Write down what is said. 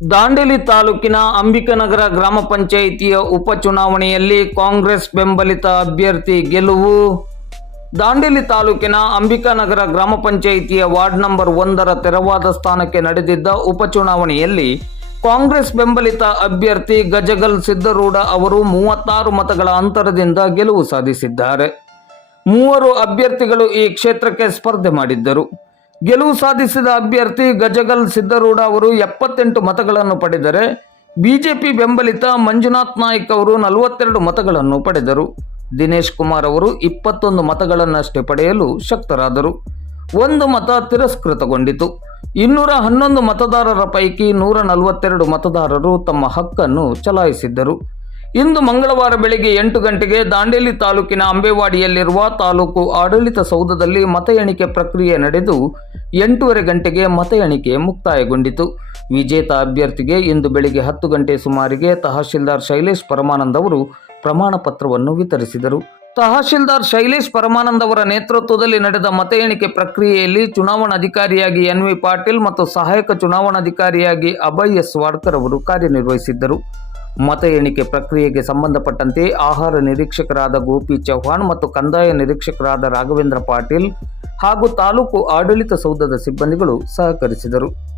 ದಾಂಡೇಲಿ ತಾಲೂಕಿನ ಅಂಬಿಕನಗರ ಗ್ರಾಮ ಪಂಚಾಯಿತಿಯ ಉಪಚುನಾವಣೆಯಲ್ಲಿ ಕಾಂಗ್ರೆಸ್ ಬೆಂಬಲಿತ ಅಭ್ಯರ್ಥಿ ಗೆಲುವು. ದಾಂಡೇಲಿ ತಾಲೂಕಿನ ಅಂಬಿಕಾನಗರ ಗ್ರಾಮ ಪಂಚಾಯಿತಿಯ ವಾರ್ಡ್ ನಂಬರ್ ಒಂದರ ತೆರವಾದ ಸ್ಥಾನಕ್ಕೆ ನಡೆದಿದ್ದ ಉಪಚುನಾವಣೆಯಲ್ಲಿ ಕಾಂಗ್ರೆಸ್ ಬೆಂಬಲಿತ ಅಭ್ಯರ್ಥಿ ಗಜಗಲ್ ಸಿದ್ದರೂಢ ಅವರು ಮೂವತ್ತಾರು ಮತಗಳ ಅಂತರದಿಂದ ಗೆಲುವು ಸಾಧಿಸಿದ್ದಾರೆ. ಮೂವರು ಅಭ್ಯರ್ಥಿಗಳು ಈ ಕ್ಷೇತ್ರಕ್ಕೆ ಸ್ಪರ್ಧೆ ಮಾಡಿದ್ದರು. ಗೆಲುವು ಸಾಧಿಸಿದ ಅಭ್ಯರ್ಥಿ ಗಜಗಲ್ ಸಿದ್ದರೂಢ ಅವರು ಎಪ್ಪತ್ತೆಂಟು ಮತಗಳನ್ನು ಪಡೆದರೆ ಬಿಜೆಪಿ ಬೆಂಬಲಿತ ಮಂಜುನಾಥ್ ನಾಯ್ಕ್ ಅವರು ನಲವತ್ತೆರಡು ಮತಗಳನ್ನು ಪಡೆದರು. ದಿನೇಶ್ ಕುಮಾರ್ ಅವರು ಇಪ್ಪತ್ತೊಂದು ಮತಗಳನ್ನಷ್ಟೇ ಪಡೆಯಲು ಶಕ್ತರಾದರು. ಒಂದು ಮತ ತಿರಸ್ಕೃತಗೊಂಡಿತು. ಇನ್ನೂರ ಹನ್ನೊಂದು ಮತದಾರರ ಪೈಕಿ ನೂರ ನಲವತ್ತೆರಡು ಮತದಾರರು ತಮ್ಮ ಹಕ್ಕನ್ನು ಚಲಾಯಿಸಿದ್ದರು. ಇಂದು ಮಂಗಳವಾರ ಬೆಳಿಗ್ಗೆ ಎಂಟು ಗಂಟೆಗೆ ದಾಂಡೇಲಿ ತಾಲೂಕಿನ ಅಂಬೇವಾಡಿಯಲ್ಲಿರುವ ತಾಲೂಕು ಆಡಳಿತ ಸೌಧದಲ್ಲಿ ಮತ ಎಣಿಕೆ ಪ್ರಕ್ರಿಯೆ ನಡೆದು ಎಂಟೂವರೆ ಗಂಟೆಗೆ ಮತ ಎಣಿಕೆ ಮುಕ್ತಾಯಗೊಂಡಿತು. ವಿಜೇತ ಅಭ್ಯರ್ಥಿಗೆ ಇಂದು ಬೆಳಿಗ್ಗೆ ಹತ್ತು ಗಂಟೆ ಸುಮಾರಿಗೆ ತಹಶೀಲ್ದಾರ್ ಶೈಲೇಶ್ ಪರಮಾನಂದ್ ಅವರು ಪ್ರಮಾಣ ಪತ್ರವನ್ನು ವಿತರಿಸಿದರು. ತಹಶೀಲ್ದಾರ್ ಶೈಲೇಶ್ ಪರಮಾನಂದ್ ಅವರ ನೇತೃತ್ವದಲ್ಲಿ ನಡೆದ ಮತ ಎಣಿಕೆ ಪ್ರಕ್ರಿಯೆಯಲ್ಲಿ ಚುನಾವಣಾಧಿಕಾರಿಯಾಗಿ ಎನ್ ವಿ ಪಾಟೀಲ್ ಮತ್ತು ಸಹಾಯಕ ಚುನಾವಣಾಧಿಕಾರಿಯಾಗಿ ಅಭಯ್ ಎಸ್ ವಾಡ್ಕರ್ ಅವರು ಕಾರ್ಯನಿರ್ವಹಿಸಿದ್ದರು. ಮತ ಎಣಿಕೆ ಪ್ರಕ್ರಿಯೆಗೆ ಸಂಬಂಧಪಟ್ಟಂತೆ ಆಹಾರ ನಿರೀಕ್ಷಕರಾದ ಗೋಪಿ ಚೌಹಾಣ್ ಮತ್ತು ಕಂದಾಯ ನಿರೀಕ್ಷಕರಾದ ರಾಘವೇಂದ್ರ ಪಾಟೀಲ್ ಹಾಗೂ ತಾಲೂಕು ಆಡಳಿತ ಸೌಧದ ಸಿಬ್ಬಂದಿಗಳು ಸಹಕರಿಸಿದರು.